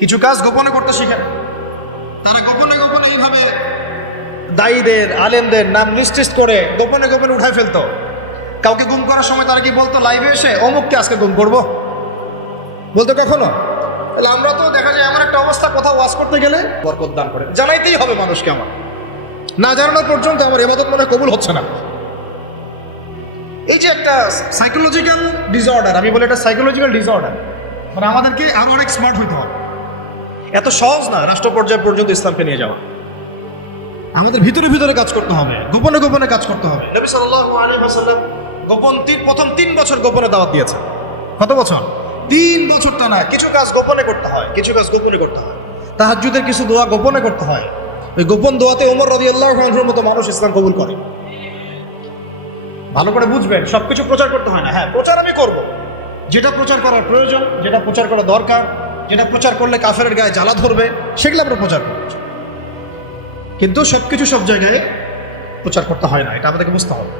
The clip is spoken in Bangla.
কিছু কাজ গোপনে করতে শিখেন। তারা গোপনে গোপনে এইভাবে দায়ীদের আলেমদের নাম লিস্ট করে গোপনে গোপনে উঠায় ফেলতো। কাউকে গুম করার সময় তারা কি বলতো লাইভে এসে অমুককে আজকে গুম করবো, বলতো কখনো? তাহলে আমরা তো দেখা যায় এমন একটা অবস্থা, কোথাও ওয়াজ করতে গেলে বরকত দান করে জানাইতেই হবে মানুষকে। আমার না জানানোর পর্যন্ত আমার ইবাদত মনে কবুল হচ্ছে না। এই যে একটা সাইকোলজিক্যাল ডিসঅর্ডার, আমি বলি এটা সাইকোলজিক্যাল ডিসঅর্ডার। মানে আমাদেরকে আরো অনেক স্মার্ট হইতে হবে। এত সহজ না রাষ্ট্র পর্যায় পর্যন্ত ইসলামকে নিয়ে যাওয়া। আমাদের ভিতরে ভিতরে কাজ করতে হবে, গোপনে গোপনে কাজ করতে হবে। নবী সাল্লাল্লাহু আলাইহি ওয়াসাল্লাম প্রথম 3 বছর গোপনে দাওয়াত দিয়েছেন। কত বছর? 3 বছর টানা। কিছু কাজ গোপনে করতে হয়, কিছু কাজ গোপনে করতে হয়। তাহাজ্জুদের কিছু দোয়া গোপনে করতে হয়। ওই গোপন দোয়াতে ওমর রাদিয়াল্লাহু আনহুর মতো মানুষ ইসলাম কবুল করে। ভালো করে বুঝবেন, সবকিছু প্রচার করতে হয় না। হ্যাঁ, প্রচার আমি করব, যেটা প্রচার করার প্রয়োজন, যেটা প্রচার করা দরকার, যেটা প্রচার করলে কাফেরের গায়ে জ্বালা ধরবে, সেগুলো আমরা প্রচার করব। কিন্তু সবকিছু সব জায়গায় প্রচার করতে হয় না, এটা আমাদেরকে বুঝতে হবে।